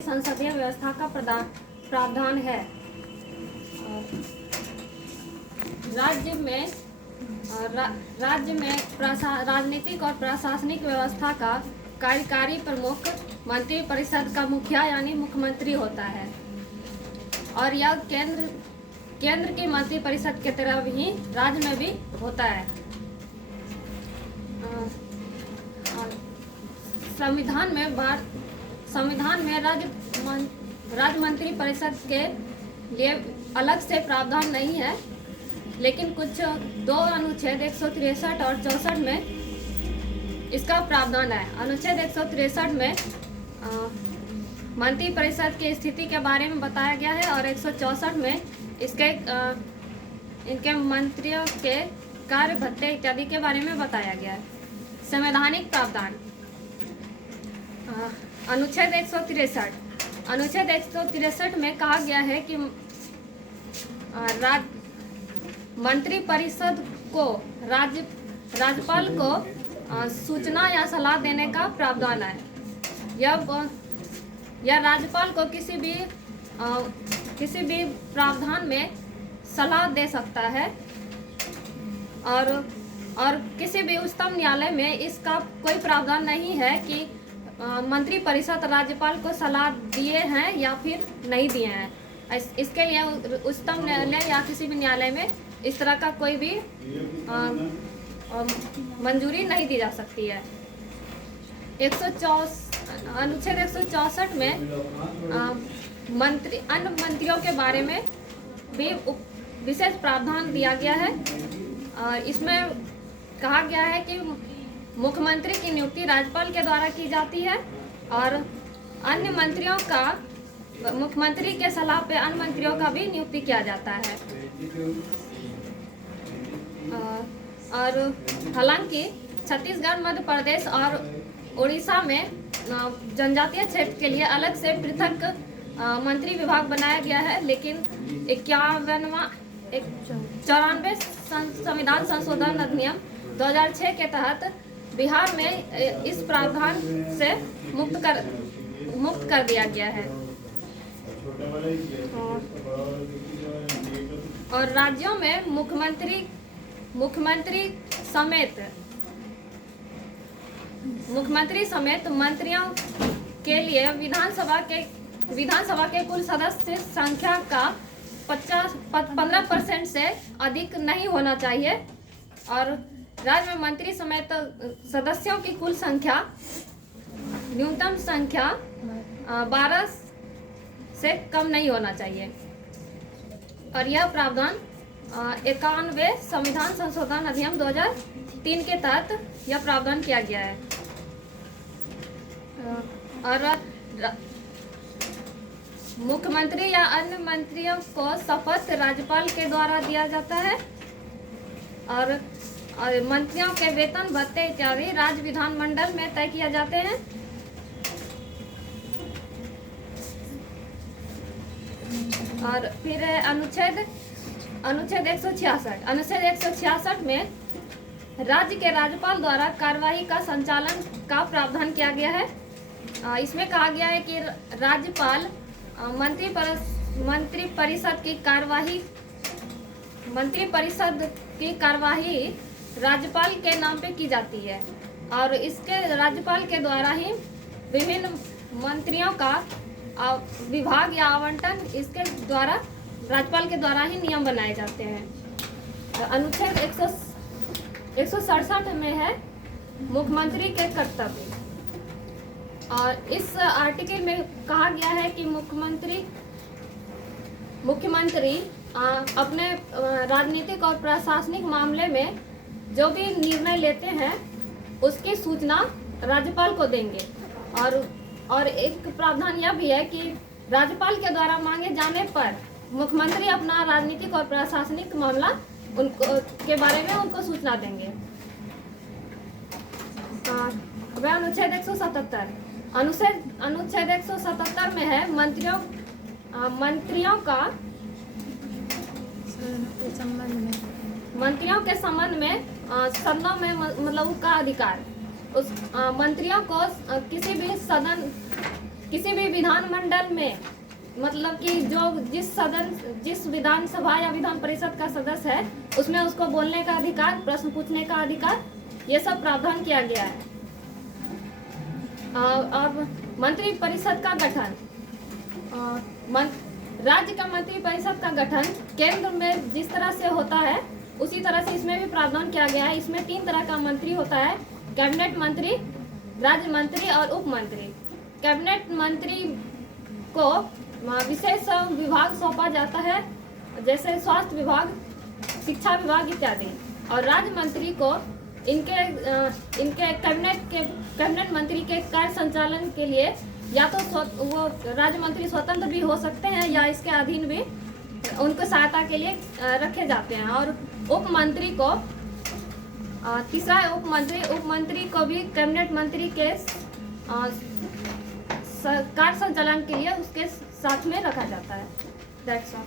संसदीय व्यवस्था का प्रावधान है। राज्य में राजनीतिक और प्रशासनिक व्यवस्था का कार्यकारी प्रमुख मंत्रिपरिषद का मुखिया यानी मुख्यमंत्री होता है और यह केंद्र की मंत्रिपरिषद की तरह ही राज्य में भी होता है। संविधान में राज्य मंत्रिपरिषद के लिए अलग से प्रावधान नहीं है, लेकिन कुछ दो अनुच्छेद 163 और 64 में इसका प्रावधान है। अनुच्छेद 163 में मंत्रिपरिषद की स्थिति के बारे में बताया गया है और 164 में इनके मंत्रियों के कार्य भत्ते इत्यादि के बारे में बताया गया है। संवैधानिक प्रावधान अनुच्छेद 163 में कहा गया है कि मंत्रिपरिषद को राज्यपाल को सूचना या सलाह देने का प्रावधान है। यह राज्यपाल को किसी भी प्रावधान में सलाह दे सकता है और किसी भी उच्चतम न्यायालय में इसका कोई प्रावधान नहीं है कि मंत्रिपरिषद राज्यपाल को सलाह दिए हैं या फिर नहीं दिए हैं। इसके लिए उच्चतम न्यायालय या किसी भी न्यायालय में इस तरह का कोई भी मंजूरी नहीं दी जा सकती है। अनुच्छेद 164 में अन्य मंत्रियों के बारे में भी विशेष प्रावधान दिया गया है। इसमें कहा गया है कि मुख्यमंत्री की नियुक्ति राज्यपाल के द्वारा की जाती है और अन्य मंत्रियों का मुख्यमंत्री के सलाह पे अन्य मंत्रियों का भी नियुक्ति किया जाता है। और हालांकि छत्तीसगढ़, मध्य प्रदेश और उड़ीसा में जनजातीय क्षेत्र के लिए अलग से पृथक मंत्री विभाग बनाया गया है, लेकिन 94 संविधान संशोधन अधिनियम 2006 के तहत बिहार में इस प्रावधान से मुक्त कर दिया गया है। और राज्यों में मुख्यमंत्री समेत मंत्रियों के लिए विधानसभा के कुल सदस्य संख्या का 15% से अधिक नहीं होना चाहिए और राज्य में मंत्री समेत सदस्यों की कुल संख्या न्यूनतम संख्या 12 से कम नहीं होना चाहिए। और यह प्रावधान 91 संविधान संशोधन अधिनियम 2003 के तहत यह प्रावधान किया गया है। और मुख्यमंत्री या अन्य मंत्रियों को शपथ राज्यपाल के द्वारा दिया जाता है और मंत्रियों के वेतन भत्ते इत्यादि राज्य विधानमंडल में तय किए जाते हैं। और फिर अनुच्छेद 166 अनुच्छेद 166 में राज्य के राज्यपाल द्वारा कार्यवाही का संचालन का प्रावधान किया गया है। इसमें कहा गया है कि राज्यपाल मंत्रिपरिषद की कार्यवाही राज्यपाल के नाम पे की जाती है और इसके राज्यपाल के द्वारा ही विभिन्न मंत्रियों का विभाग या आवंटन इसके द्वारा राज्यपाल के द्वारा ही नियम बनाए जाते हैं। अनुच्छेद 167 में है मुख्यमंत्री के कर्तव्य और इस आर्टिकल में कहा गया है कि मुख्यमंत्री अपने राजनीतिक और प्रशासनिक मामले में जो भी निर्णय लेते हैं उसकी सूचना राज्यपाल को देंगे और एक प्रावधान यह भी है कि राज्यपाल के द्वारा मांगे जाने पर मुख्यमंत्री अपना राजनीतिक और प्रशासनिक मामला के बारे में उनको सूचना देंगे। अनुच्छेद 177 अनुच्छेद 177 में है मंत्रियों के संबंध में सदनों में मतलब का अधिकार। उस मंत्रियों को किसी भी सदन किसी भी विधानमंडल में मतलब कि जो जिस विधानसभा या विधान परिषद का सदस्य है उसमें उसको बोलने का अधिकार, प्रश्न पूछने का अधिकार, ये सब प्रावधान किया गया है। अब मंत्री परिषद का गठन, राज्य का मंत्री परिषद का गठन केंद्र में जिस तरह से होता है उसी तरह से इसमें भी प्रावधान किया गया है। इसमें 3 तरह का मंत्री होता है, कैबिनेट मंत्री, राज्य मंत्री और उप मंत्री। कैबिनेट मंत्री को विशेष विभाग सौंपा जाता है जैसे स्वास्थ्य विभाग, शिक्षा विभाग इत्यादि, और राज्य मंत्री को इनके कैबिनेट मंत्री के कार्य संचालन के लिए या तो वो राज्य मंत्री स्वतंत्र भी हो सकते हैं या इसके अधीन भी उनको सहायता के लिए रखे जाते हैं। और उप मंत्री को तीसरा है उप मंत्री को भी कैबिनेट मंत्री के कार्य संचालन के लिए उसके साथ में रखा जाता है। That's all.